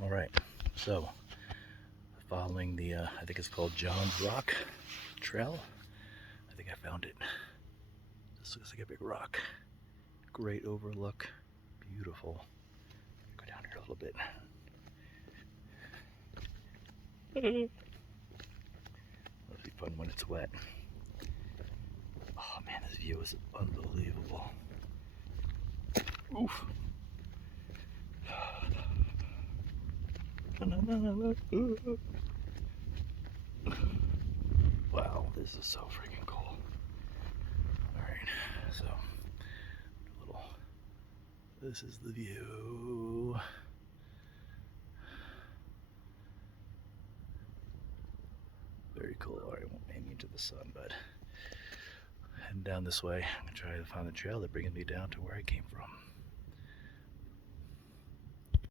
All right, so following the, I think it's called John's Rock Trail. I think I found it. This looks like a big rock. Great overlook, beautiful. Go down here a little bit. It'll be fun when it's wet. Oh man, this view is unbelievable. Oof. Wow, this is so freaking cool. Alright, so a little, this is the view. Very cool. Alright, I won't aim into the sun, but heading down this way, I'm gonna try to find the trail that brings me down to where I came from.